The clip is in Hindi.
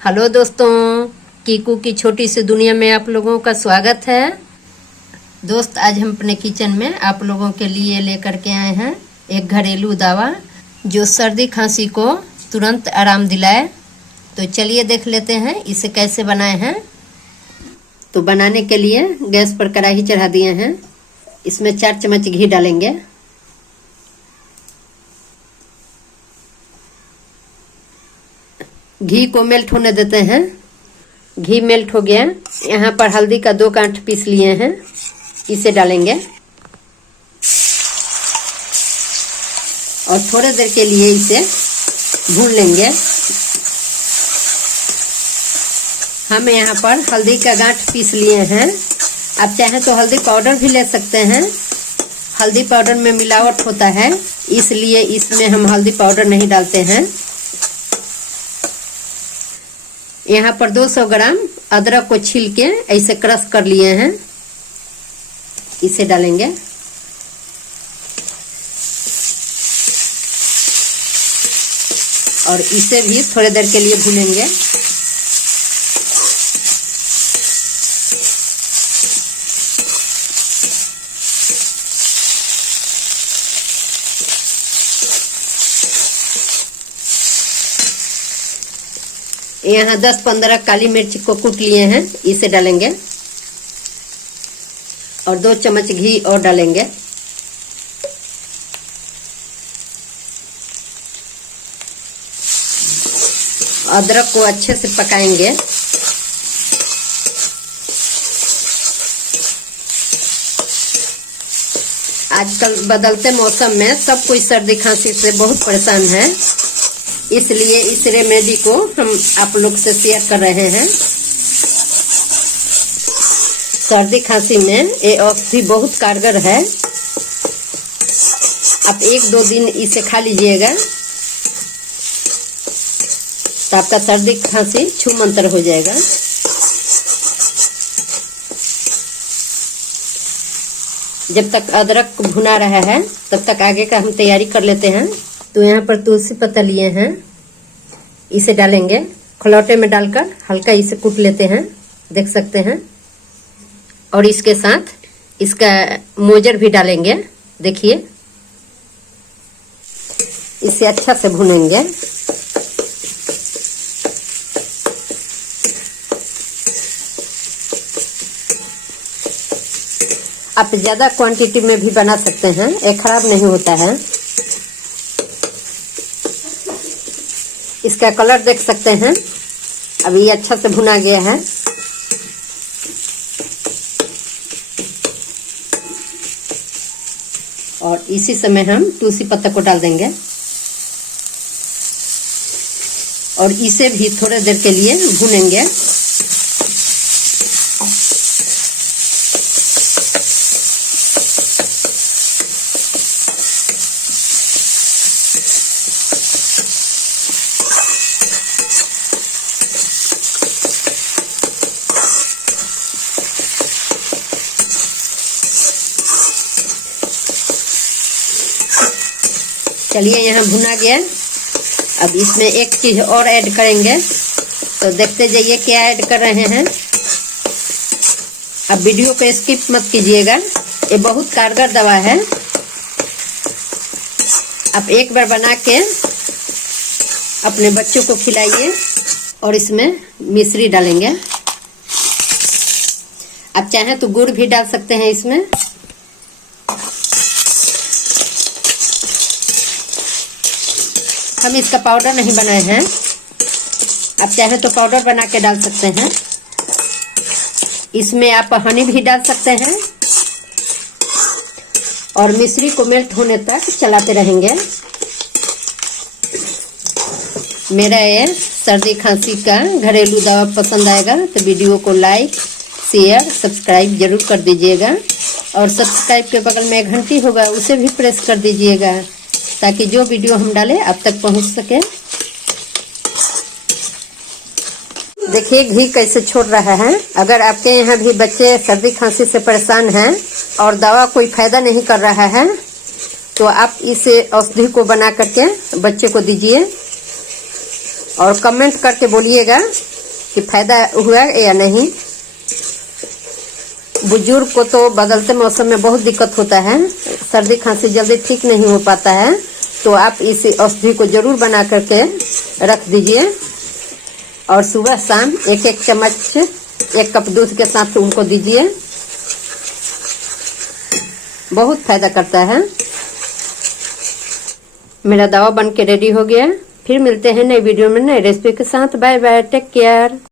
हेलो दोस्तों, कीकू की छोटी सी दुनिया में आप लोगों का स्वागत है। दोस्त, आज हम अपने किचन में आप लोगों के लिए लेकर के आए हैं एक घरेलू दवा जो सर्दी खांसी को तुरंत आराम दिलाए। तो चलिए देख लेते हैं इसे कैसे बनाए हैं। तो बनाने के लिए गैस पर कढ़ाई चढ़ा दिए हैं। इसमें 4 चम्मच घी डालेंगे। घी को मेल्ट होने देते हैं। घी मेल्ट हो गया। यहाँ पर हल्दी का 2 गांठ पीस लिए हैं, इसे डालेंगे और थोड़ी देर के लिए इसे भून लेंगे। हम यहाँ पर हल्दी का गांठ पीस लिए हैं। आप चाहें तो हल्दी पाउडर भी ले सकते हैं। हल्दी पाउडर में मिलावट होता है, इसलिए इसमें हम हल्दी पाउडर नहीं डालते हैं। यहाँ पर 200 ग्राम अदरक को छील के ऐसे क्रश कर लिए हैं, इसे डालेंगे। और इसे भी थोड़ी देर के लिए भूनेंगे। यहाँ 10-15 काली मिर्च को कूट लिए हैं, इसे डालेंगे और 2 चम्मच घी और डालेंगे। अदरक को अच्छे से पकाएंगे। आजकल बदलते मौसम में सब कोई सर्दी खांसी से बहुत परेशान है, इसलिए इस रेमेडी को हम आप लोग से शेयर कर रहे हैं। सर्दी खांसी में ये औषधि बहुत कारगर है। आप 1-2 दिन इसे खा लीजिएगा तो आपका सर्दी खांसी छूमंतर हो जाएगा। जब तक अदरक भुना रहा है तब तक आगे का हम तैयारी कर लेते हैं। तो यहाँ पर तुलसी पत्ता लिए हैं, इसे डालेंगे। खलौटे में डालकर हल्का इसे कूट लेते हैं, देख सकते हैं। और इसके साथ इसका मोजर भी डालेंगे, देखिए। इसे अच्छा से भूनेंगे। आप ज्यादा क्वांटिटी में भी बना सकते हैं, ये खराब नहीं होता है। इसका कलर देख सकते हैं, अभी ये अच्छा से भुना गया है। और इसी समय हम तुलसी पत्ता को डाल देंगे और इसे भी थोड़ी देर के लिए भुनेंगे। चलिए, यहाँ भुना गया। अब इसमें एक चीज और ऐड करेंगे, तो देखते जाइए क्या ऐड कर रहे हैं। अब वीडियो को स्किप मत कीजिएगा, ये बहुत कारगर दवा है। आप एक बार बना के अपने बच्चों को खिलाइए। और इसमें मिश्री डालेंगे। आप चाहें तो गुड़ भी डाल सकते हैं इसमें। हम इसका पाउडर नहीं बनाए हैं, आप चाहें तो पाउडर बना के डाल सकते हैं। इसमें आप हनी भी डाल सकते हैं और मिश्री को मेल्ट होने तक चलाते रहेंगे। मेरा ये सर्दी खांसी का घरेलू दवा पसंद आएगा तो वीडियो को लाइक, शेयर, सब्सक्राइब जरूर कर दीजिएगा। और सब्सक्राइब के बगल में एक घंटी होगा, उसे भी प्रेस कर दीजिएगा ताकि जो वीडियो हम डालें आप तक पहुंच सके। देखिए घी कैसे छोड़ रहा है। अगर आपके यहाँ भी बच्चे सर्दी खांसी से परेशान हैं और दवा कोई फायदा नहीं कर रहा है तो आप इस औषधि को बना करके बच्चे को दीजिए और कमेंट करके बोलिएगा कि फायदा हुआ या नहीं। बुजुर्ग को तो बदलते मौसम में बहुत दिक्कत होता है, सर्दी खांसी जल्दी ठीक नहीं हो पाता है, तो आप इस औषधि को जरूर बना करके रख दीजिए और सुबह शाम एक एक चम्मच 1 कप दूध के साथ उनको दीजिए। बहुत फायदा करता है। मेरा दवा बन के रेडी हो गया। फिर मिलते हैं नई वीडियो में नई रेसिपी के साथ। Bye bye, take care.